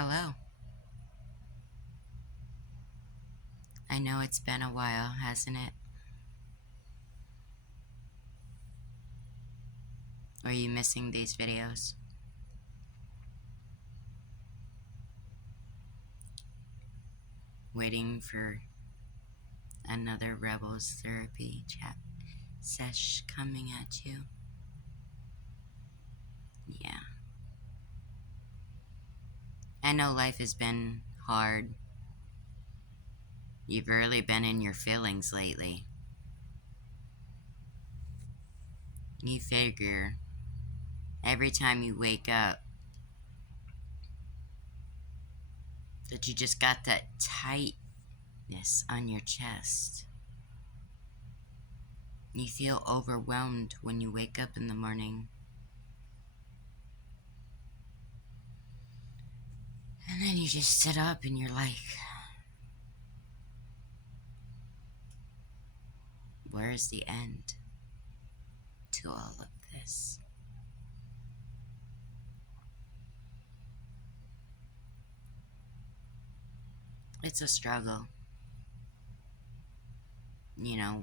Hello. I know it's been a while, hasn't it? Are you missing these videos? Waiting for another Rebels Therapy chat sesh coming at you? Yeah. I know life has been hard. You've really been in your feelings lately. You figure every time you wake up that you just got that tightness on your chest. You feel overwhelmed when you wake up in the morning. And then you just sit up and you're like, where's the end to all of this? It's a struggle.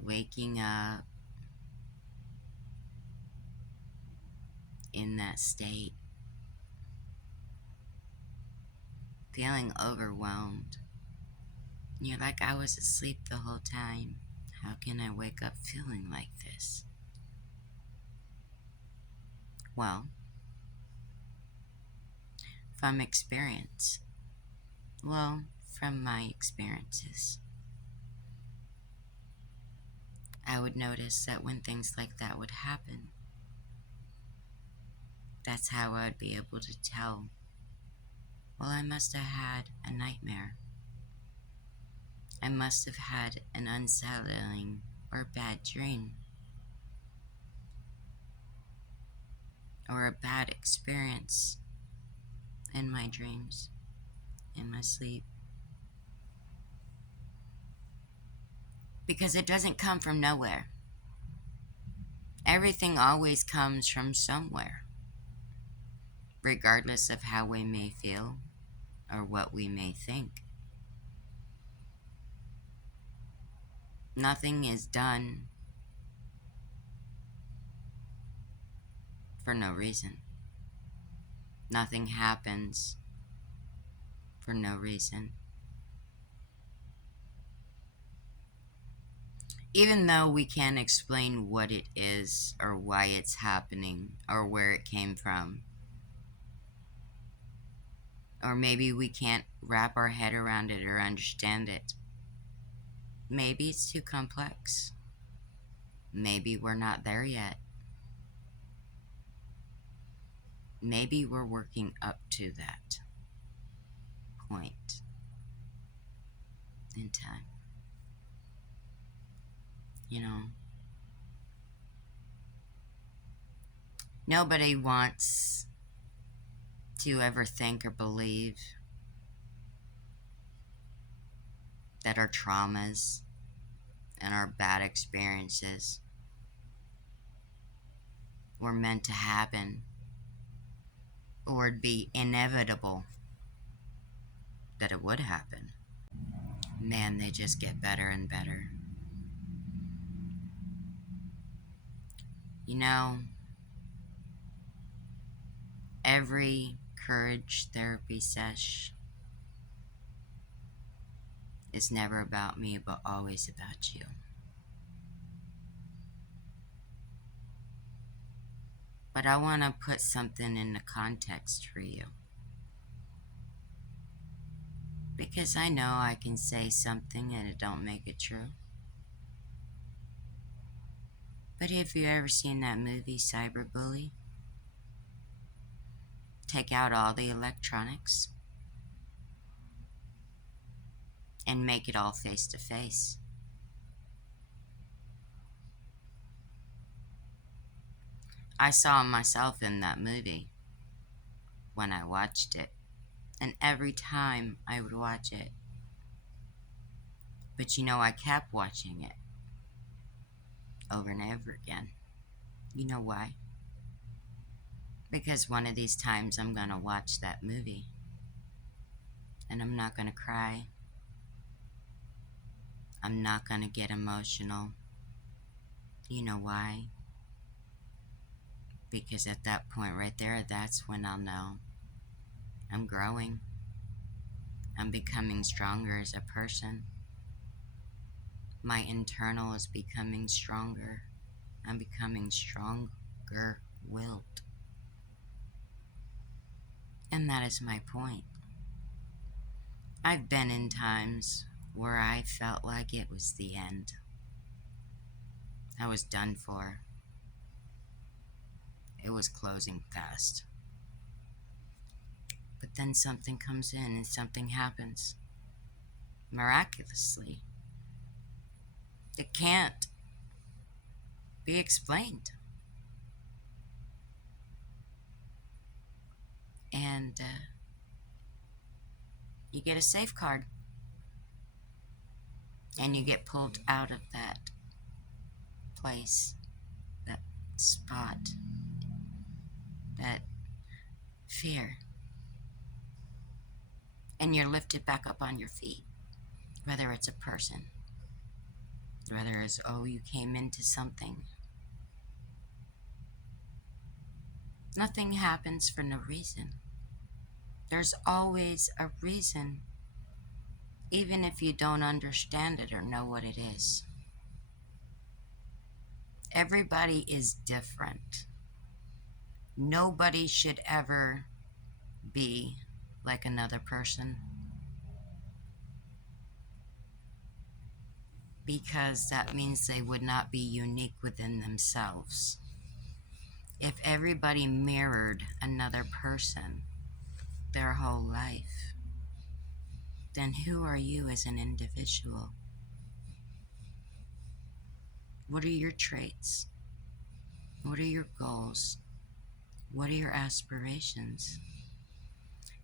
Waking up in that state, feeling overwhelmed. You're like, I was asleep the whole time. How can I wake up feeling like this? Well, from experience. Well, from my experiences, I would notice that when things like that would happen, that's how I would be able to tell. Well, I must have had a nightmare. I must have had an unsettling or bad dream, or a bad experience in my dreams, in my sleep. Because it doesn't come from nowhere. Everything always comes from somewhere, regardless of how we may feel or what we may think. Nothing is done for no reason. Nothing happens for no reason. Even though we can't explain what it is or why it's happening or where it came from, or maybe we can't wrap our head around it or understand it. Maybe it's too complex. Maybe we're not there yet. Maybe we're working up to that point in time. Nobody wants to ever think or believe that our traumas and our bad experiences were meant to happen, or it'd be inevitable that it would happen. Man, they just get better and better. Every courage therapy sesh is never about me, but always about you. But I want to put something in the context for you. Because I know I can say something and it don't make it true. But have you ever seen that movie, Cyberbully? Take out all the electronics and make it all face to face. I saw myself in that movie when I watched it, and every time I would watch it. But I kept watching it over and over again. You know why? Because one of these times I'm going to watch that movie And I'm not going to cry. I'm not going to get emotional. You know why? Because at that point right there, that's when I'll know I'm growing. I'm becoming stronger as a person. My internal is becoming stronger. I'm becoming stronger willed. And that is my point. I've been in times where I felt like it was the end. I was done for. It was closing fast. But then something comes in and something happens. Miraculously. It can't be explained. And you get a safeguard. And you get pulled out of that place, that spot, that fear. And you're lifted back up on your feet. Whether it's a person, whether it's, oh, you came into something. Nothing happens for no reason. There's always a reason, even if you don't understand it or know what it is. Everybody is different. Nobody should ever be like another person, because that means they would not be unique within themselves. If everybody mirrored another person their whole life, then who are you as an individual? What are your traits? What are your goals? What are your aspirations?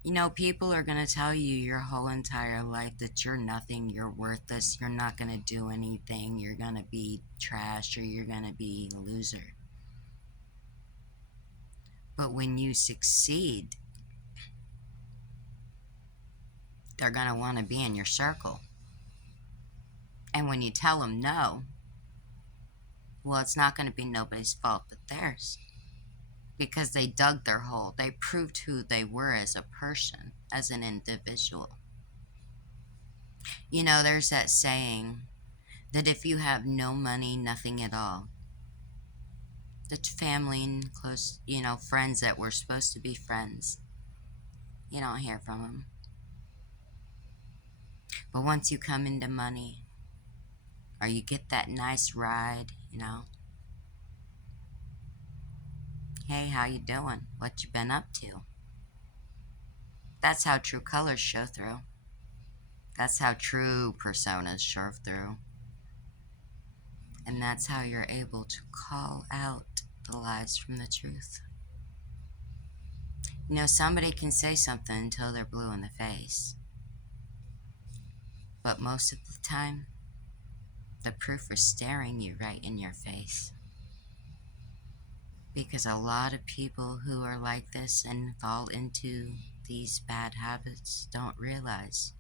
You know, people are going to tell you your whole entire life that you're nothing, you're worthless, you're not going to do anything, you're going to be trash, or you're going to be a loser. But when you succeed, they're going to want to be in your circle. And when you tell them no, well, it's not going to be nobody's fault but theirs. Because they dug their hole. They proved who they were as a person, as an individual. You know, there's that saying that if you have no money, nothing at all. The family and close, friends that were supposed to be friends, you don't hear from them. But once you come into money, or you get that nice ride, hey, how you doing? What you been up to? That's how true colors show through. That's how true personas show through. And that's how you're able to call out the lies from the truth. You know, somebody can say something until they're blue in the face. But most of the time, the proof is staring you right in your face. Because a lot of people who are like this and fall into these bad habits don't realize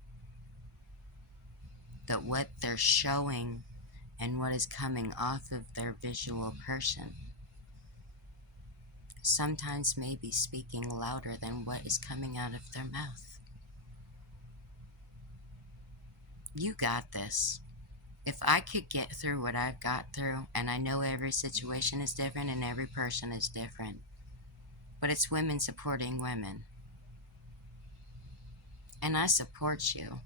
that what they're showing and what is coming off of their visual person sometimes may be speaking louder than what is coming out of their mouth. You got this. If I could get through what I've got through, and I know every situation is different and every person is different, but it's women supporting women. And I support you.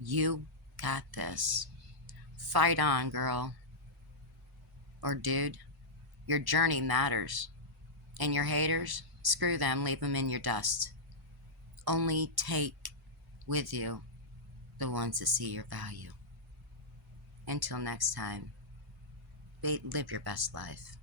You got this. Fight on, girl. Or dude, your journey matters. And your haters, screw them, leave them in your dust. Only take with you the ones that see your value. Until next time, live your best life.